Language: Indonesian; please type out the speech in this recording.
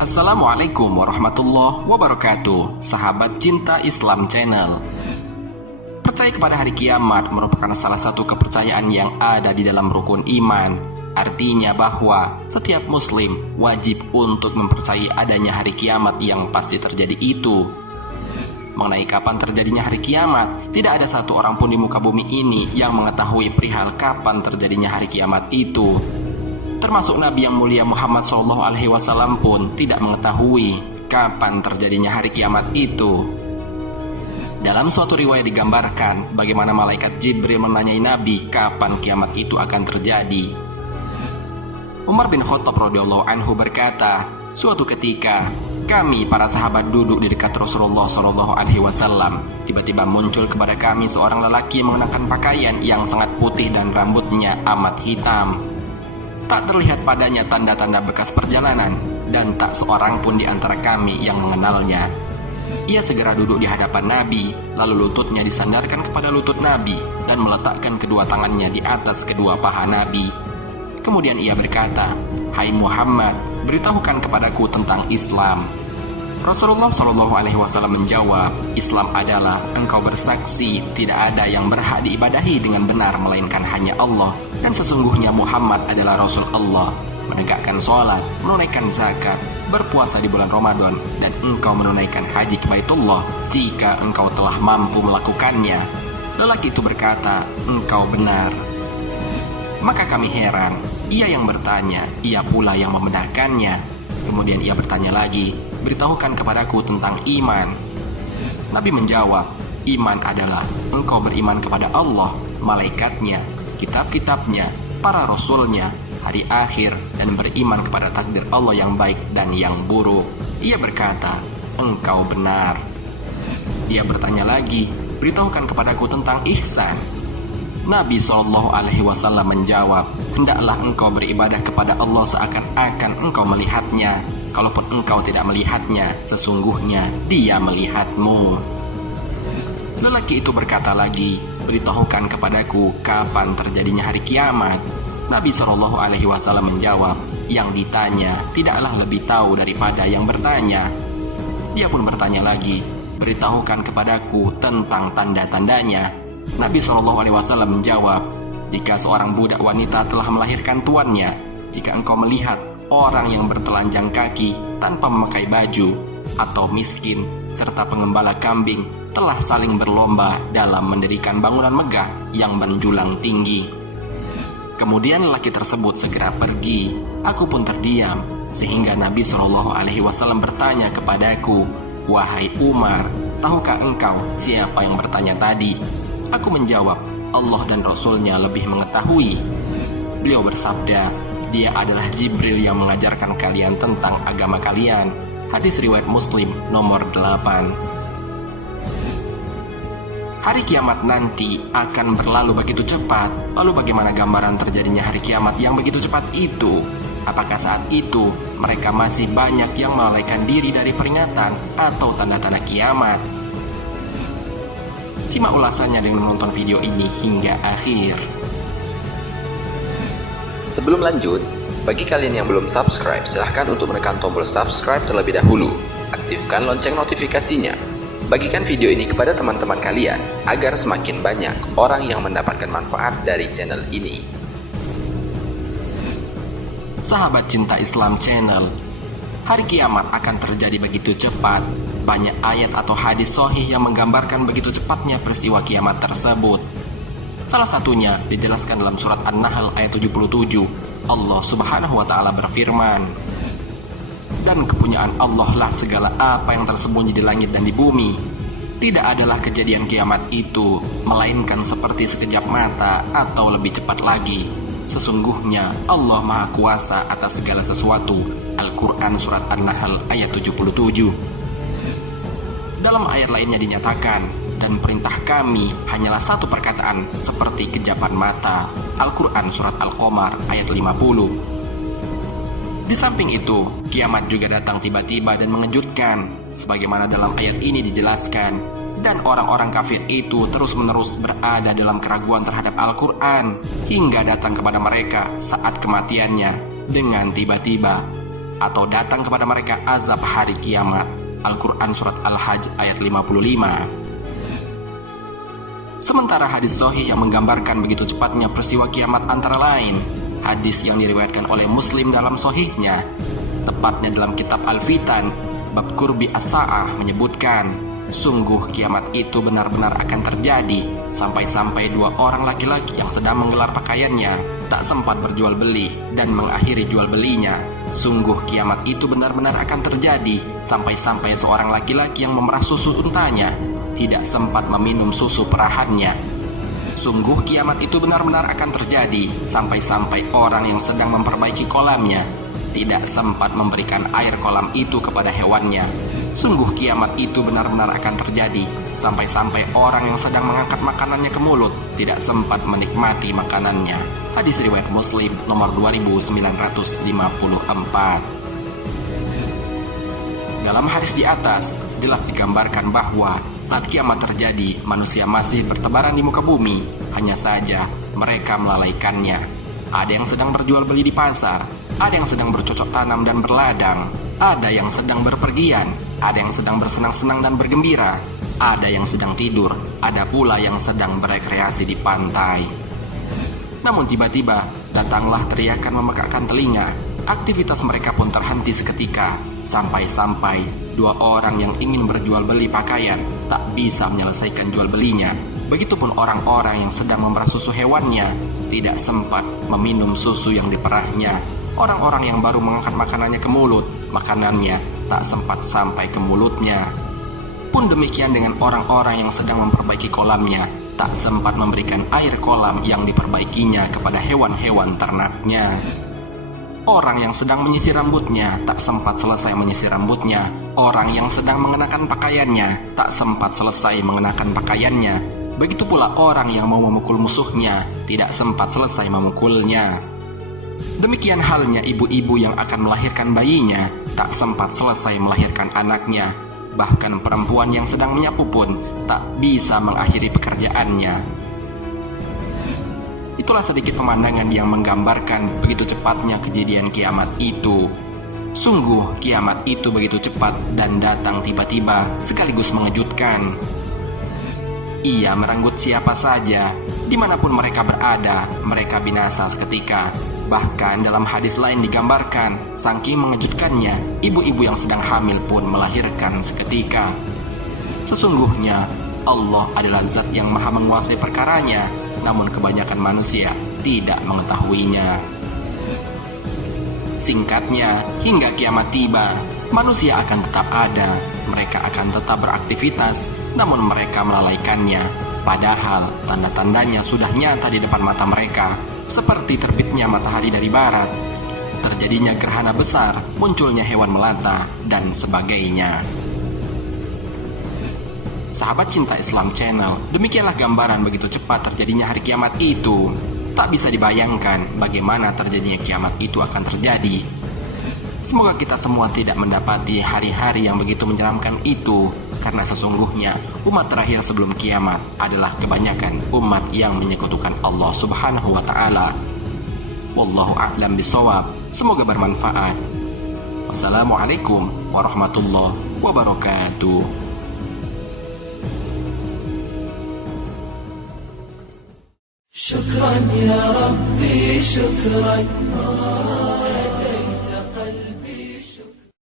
Assalamualaikum warahmatullahi wabarakatuh, sahabat cinta Islam Channel. Percaya kepada hari kiamat merupakan salah satu kepercayaan yang ada di dalam rukun iman. Artinya bahwa setiap muslim wajib untuk mempercayai adanya hari kiamat yang pasti terjadi itu. Mengenai kapan terjadinya hari kiamat, tidak ada satu orang pun di muka bumi ini yang mengetahui perihal kapan terjadinya hari kiamat itu. Termasuk Nabi yang mulia Muhammad SAW pun tidak mengetahui kapan terjadinya hari kiamat itu. Dalam suatu riwayat digambarkan bagaimana malaikat Jibril menanyai Nabi kapan kiamat itu akan terjadi. Umar bin Khattab radhiyallahu anhu berkata, suatu ketika kami para sahabat duduk di dekat Rasulullah SAW. Tiba-tiba muncul kepada kami seorang lelaki mengenakan pakaian yang sangat putih dan rambutnya amat hitam. Tak terlihat padanya tanda-tanda bekas perjalanan, dan tak seorang pun di antara kami yang mengenalnya. Ia segera duduk di hadapan Nabi, lalu lututnya disandarkan kepada lutut Nabi, dan meletakkan kedua tangannya di atas kedua paha Nabi. Kemudian ia berkata, "Hai Muhammad, beritahukan kepadaku tentang Islam." Rasulullah SAW menjawab, "Islam adalah engkau bersaksi tidak ada yang berhak diibadahi dengan benar melainkan hanya Allah, dan sesungguhnya Muhammad adalah Rasul Allah, menegakkan sholat, menunaikan zakat, berpuasa di bulan Ramadan, dan engkau menunaikan haji ke Baitullah jika engkau telah mampu melakukannya." Lelaki itu berkata, "Engkau benar." Maka kami heran, ia yang bertanya, ia pula yang membenarkannya. Kemudian ia bertanya lagi, "Beritahukan kepadaku tentang iman." Nabi menjawab, "Iman adalah engkau beriman kepada Allah, malaikatnya, kitab-kitabnya, para rasulnya, hari akhir, dan beriman kepada takdir Allah yang baik dan yang buruk." Ia berkata, "Engkau benar." Dia bertanya lagi, "Beritahukan kepadaku tentang ihsan." Nabi SAW menjawab, "Hendaklah engkau beribadah kepada Allah seakan-akan engkau melihatnya. Kalaupun engkau tidak melihatnya, sesungguhnya Dia melihatmu." Lelaki itu berkata lagi, "Beritahukan kepadaku kapan terjadinya hari kiamat." Nabi SAW menjawab, "Yang ditanya tidaklah lebih tahu daripada yang bertanya." Dia pun bertanya lagi, "Beritahukan kepadaku tentang tanda-tandanya." Nabi SAW menjawab, "Jika seorang budak wanita telah melahirkan tuannya, jika engkau melihat orang yang bertelanjang kaki tanpa memakai baju, atau miskin, serta pengembala kambing telah saling berlomba dalam mendirikan bangunan megah yang menjulang tinggi." Kemudian lelaki tersebut segera pergi. Aku pun terdiam, sehingga Nabi SAW bertanya kepadaku, "Wahai Umar, tahukah engkau siapa yang bertanya tadi?" Aku menjawab, "Allah dan Rasulnya lebih mengetahui." Beliau bersabda, "Dia adalah Jibril yang mengajarkan kalian tentang agama kalian." Hadis riwayat Muslim nomor 8. Hari kiamat nanti akan berlalu begitu cepat. Lalu bagaimana gambaran terjadinya hari kiamat yang begitu cepat itu? Apakah saat itu mereka masih banyak yang melalaikan diri dari peringatan atau tanda-tanda kiamat? Simak ulasannya dengan menonton video ini hingga akhir. Sebelum lanjut, bagi kalian yang belum subscribe, silahkan untuk menekan tombol subscribe terlebih dahulu. Aktifkan lonceng notifikasinya. Bagikan video ini kepada teman-teman kalian, agar semakin banyak orang yang mendapatkan manfaat dari channel ini. Sahabat cinta Islam Channel, hari kiamat akan terjadi begitu cepat. Banyak ayat atau hadis sahih yang menggambarkan begitu cepatnya peristiwa kiamat tersebut. Salah satunya dijelaskan dalam surat An-Nahl ayat 77. Allah Subhanahu wa Ta'ala berfirman, "Dan kepunyaan Allah lah segala apa yang tersembunyi di langit dan di bumi. Tidak adalah kejadian kiamat itu melainkan seperti sekejap mata atau lebih cepat lagi. Sesungguhnya Allah Maha Kuasa atas segala sesuatu." Al-Quran surat An-Nahl ayat 77. Dalam ayat lainnya dinyatakan, "Dan perintah kami hanyalah satu perkataan seperti kejapan mata." Al-Quran surat Al-Qamar ayat 50. Di samping itu, kiamat juga datang tiba-tiba dan mengejutkan, sebagaimana dalam ayat ini dijelaskan. Dan orang-orang kafir itu terus-menerus berada dalam keraguan terhadap Al-Quran, hingga datang kepada mereka saat kematiannya dengan tiba-tiba. atau datang kepada mereka azab hari kiamat. Al-Quran Surat Al-Hajj ayat 55. Sementara hadis sahih yang menggambarkan begitu cepatnya peristiwa kiamat antara lain hadis yang diriwayatkan oleh Muslim dalam sahihnya, tepatnya dalam kitab Al-Fitan bab Qurbi As-Sa'ah menyebutkan, sungguh kiamat itu benar-benar akan terjadi sampai-sampai 2 orang laki-laki yang sedang menggelar pakaiannya tak sempat berjual beli dan mengakhiri jual belinya. Sungguh kiamat itu benar-benar akan terjadi sampai-sampai seorang laki-laki yang memerah susu untanya tidak sempat meminum susu perahannya. Sungguh kiamat itu benar-benar akan terjadi sampai-sampai orang yang sedang memperbaiki kolamnya tidak sempat memberikan air kolam itu kepada hewannya. Sungguh kiamat itu benar-benar akan terjadi sampai-sampai orang yang sedang mengangkat makanannya ke mulut tidak sempat menikmati makanannya. Hadis riwayat Muslim nomor 2954. Dalam hadis di atas, jelas digambarkan bahwa saat kiamat terjadi, manusia masih bertebaran di muka bumi. Hanya saja, mereka melalaikannya. Ada yang sedang berjual beli di pasar, ada yang sedang bercocok tanam dan berladang, ada yang sedang berpergian, ada yang sedang bersenang-senang dan bergembira, ada yang sedang tidur, ada pula yang sedang berekreasi di pantai. Namun tiba-tiba, datanglah teriakan memekakkan telinga. Aktivitas mereka pun terhenti seketika, sampai-sampai 2 orang yang ingin berjual beli pakaian tak bisa menyelesaikan jual belinya. Begitupun orang-orang yang sedang memerah susu hewannya tidak sempat meminum susu yang diperahnya. Orang-orang yang baru mengangkat makanannya ke mulut, makanannya tak sempat sampai ke mulutnya. Pun demikian dengan orang-orang yang sedang memperbaiki kolamnya, tak sempat memberikan air kolam yang diperbaikinya kepada hewan-hewan ternaknya. Orang yang sedang menyisir rambutnya tak sempat selesai menyisir rambutnya. Orang yang sedang mengenakan pakaiannya tak sempat selesai mengenakan pakaiannya. Begitu pula orang yang mau memukul musuhnya tidak sempat selesai memukulnya. Demikian halnya ibu-ibu yang akan melahirkan bayinya tak sempat selesai melahirkan anaknya. Bahkan perempuan yang sedang menyapu pun tak bisa mengakhiri pekerjaannya. Itulah sedikit pemandangan yang menggambarkan begitu cepatnya kejadian kiamat itu. Sungguh kiamat itu begitu cepat dan datang tiba-tiba sekaligus mengejutkan. Ia merenggut siapa saja, dimanapun mereka berada, mereka binasa seketika. Bahkan dalam hadis lain digambarkan, saking mengejutkannya, ibu-ibu yang sedang hamil pun melahirkan seketika. Sesungguhnya Allah adalah zat yang maha menguasai perkaranya, namun kebanyakan manusia tidak mengetahuinya. Singkatnya, hingga kiamat tiba, manusia akan tetap ada, mereka akan tetap beraktivitas, namun mereka melalaikannya. Padahal tanda-tandanya sudah nyata di depan mata mereka, seperti terbitnya matahari dari barat, terjadinya gerhana besar, munculnya hewan melata, dan sebagainya. Sahabat Cinta Islam Channel, demikianlah gambaran begitu cepat terjadinya hari kiamat itu. Tak bisa dibayangkan bagaimana terjadinya kiamat itu akan terjadi. Semoga kita semua tidak mendapati hari-hari yang begitu menyeramkan itu, karena sesungguhnya umat terakhir sebelum kiamat adalah kebanyakan umat yang menyekutukan Allah Subhanahu wa Ta'ala. Wallahu a'lam bishawab. Semoga bermanfaat. Wassalamualaikum warahmatullahi wabarakatuh. شكرا يا ربي شكرا